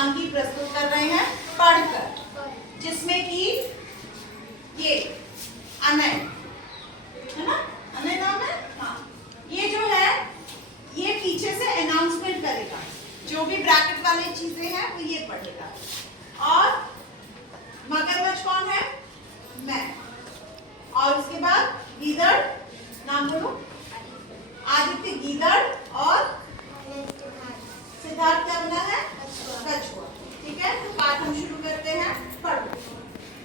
एकांकी प्रस्तुत कर रहे हैं पढ़कर, जिसमें कि ये अनय है ना, अनय नाम है। हाँ, ये जो है ये पीछे से अनाउंसमेंट करेगा, जो भी ब्रैकेट वाली चीजें हैं वो ये पढ़ेगा। और मगरमच्छ कौन है? मैं। और उसके बाद गीदड़, नाम बोलो। आदित्य गीदड़ और सिद्धार्थ क्या बना है? कछुआ। ठीक है, तो पाठ हम शुरू करते हैं। पढ़ो।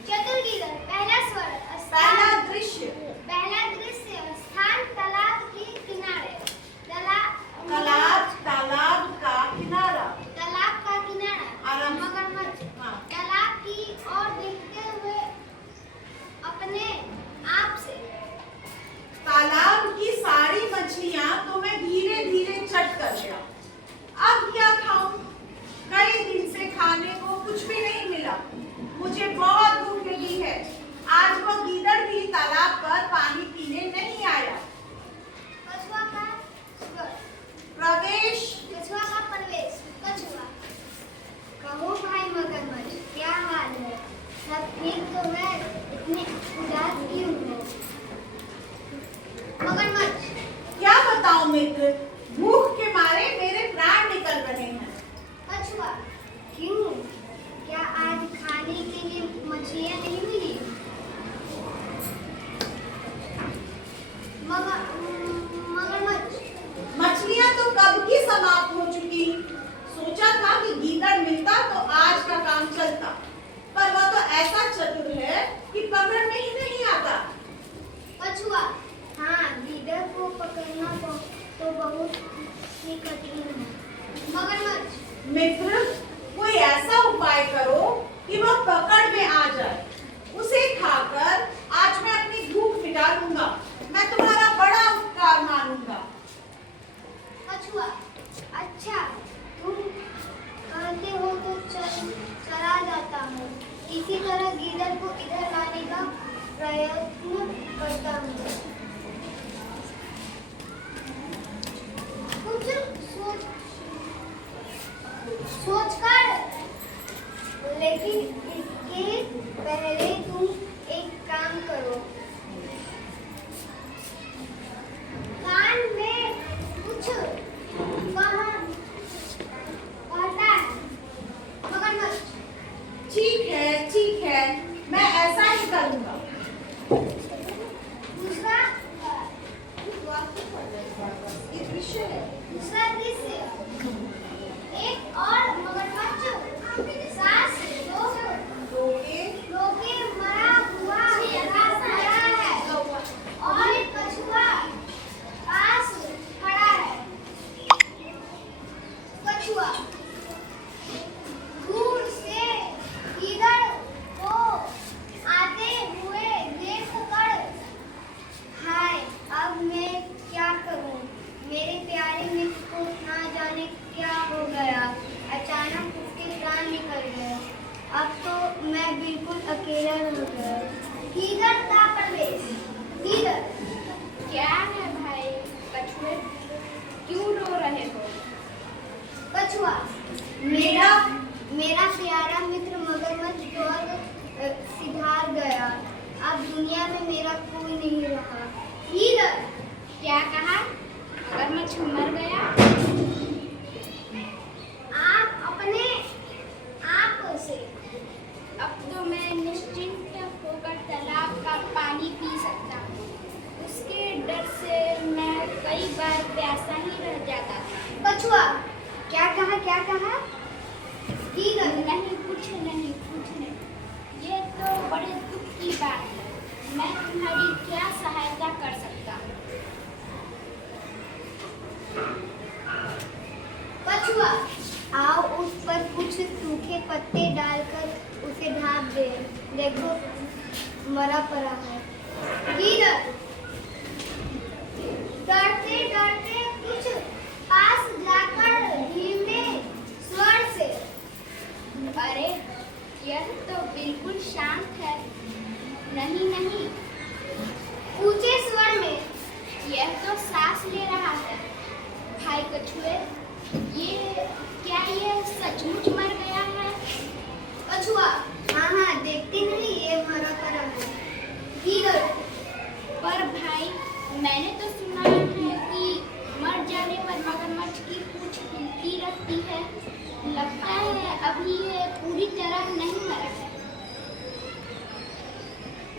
चतुर्गीदड़। पहला स्वर। पहला दृश्य। पहला दृश्य स्थान तालाब के किनारे। तालाब का किनारा। तालाब का किनारा। आराम। मगरमच्छ हाँ। तालाब की ओर देखते हुए अपने आप से। तालाब की सारी मछलियां तो मैं धीरे धीरे चट कर गया। अब क्या खाऊं? कई दिन से खाने को कुछ भी नहीं मिला। मुझे बहुत भूख लगी है। आज वो गीदड़ भी तालाब पर पानी पीने नहीं आया। कछुआ का स्वर। प्रवेश। कछुआ का प्रवेश। कछुआ। कहो भाई मगरमच्छ, क्या हाल है? सब ठीक तो है? इतने उदास क्यों हो? मगरमच्छ। क्या बताऊं मित्र, भूख के मारे मेरे प्राण निकल रहे हैं। कछुआ। क्यों? क्या आज खाने के लिए मछलियाँ नहीं मिली? मगरमच्छ। मछलियां तो कब की समाप्त हो चुकी। सोचा था कि गीदड़ मिलता तो आज का काम चलता, पर वह तो ऐसा चतुर है कि पकड़ में ही नहीं आता। कछुआ। हाँ, गीदड़ को पकड़ना तो बहुत ही कठिन है। मगरमच्छ। मित्र, कोई ऐसा उपाय करो कि वह पकड़ में आ जाए। उसे खाकर आज मैं अपनी भूख मिटा लूंगा। मैं तुम्हारा बड़ा उपकार मानूंगा। कछुआ। अच्छा, तुम कहते हो तो चला जाता हूँ। इसी तरह गीदड़ को इधर लाने का प्रयत्न करता हूँ। कुछ सोचकर, लेकिन इसके पहले तुम एक काम करो। कान में कुछ कहता है मगरमच्छ। ठीक है, मैं ऐसा ही करूंगा। दूसरा ये दृश्य है। दूसरा दृश्य। एक और मगरमच्छ सांस रोके मरा हुआ खड़ा है और कछुआ पास खड़ा है। कछुआ दूर से गीदड़ को आते हुए देखकर, हाय, अब मैं क्या करूं? मेरे प्यारे मित्र को ना जाने क्या हो गया। अचानक उसके प्राण निकल गए। अब तो मैं बिल्कुल अकेला रह गया। गीदड़ का प्रवेश। गीदड़। क्या है भाई कछुए, क्यों रो रहे हो? कछुआ। मेरा प्यारा मित्र मगरमच्छ स्वर्ग सिधार गया। अब दुनिया में मेरा कोई नहीं रहा। गीदड़। क्या कहा? मगरमच्छ मर गया? आप अपने आप से। अब तो मैं निश्चिंत होकर तालाब का पानी पी सकता हूँ। उसके डर से मैं कई बार प्यासा ही रह जाता था। कछुआ। क्या कहा? गीदड़। नहीं, कुछ नहीं। ये तो बड़े दुख की बात है। मैं तुम्हारी क्या सहायता कर सकता हूँ? कछुआ। आओ उस पर कुछ सूखे पत्ते डालकर उसे ढांप दे। देखो, मरा पड़ा है। गीदड़। डरते डरते कुछ पास जाकर धीमे स्वर से। अरे, यह तो बिल्कुल शांत है। नहीं, ऊंचे स्वर में। यह तो सांस ले रहा है। भाई कछुए, ये क्या ये सचमुच मर गया है?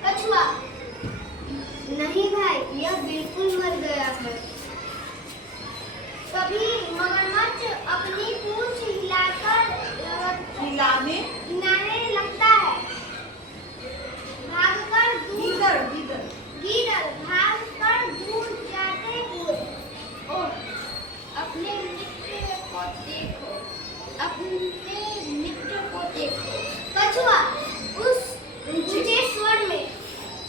कछुआ। नहीं भाई, यह बिल्कुल मर गया है। कभी मगरमच्छ अपनी पूंछ हिलाने हिलाने लगता है। भागकर दूर गीदड़ भागकर दूर जाते हुए। ओह, अपने मित्र को देखो, अपने मित्र को देखो। कछुआ उस ऊंचे स्वर में,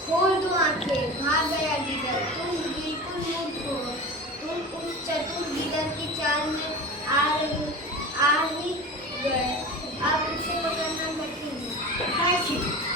खोल दो आंखें, भाग गया गीदड़। तुम बिल्कुल मूर्ख हो। तुम उस चतुर गीदड़ की चाल में आ ही गए। अब उसे पकड़ना कठिन है। है।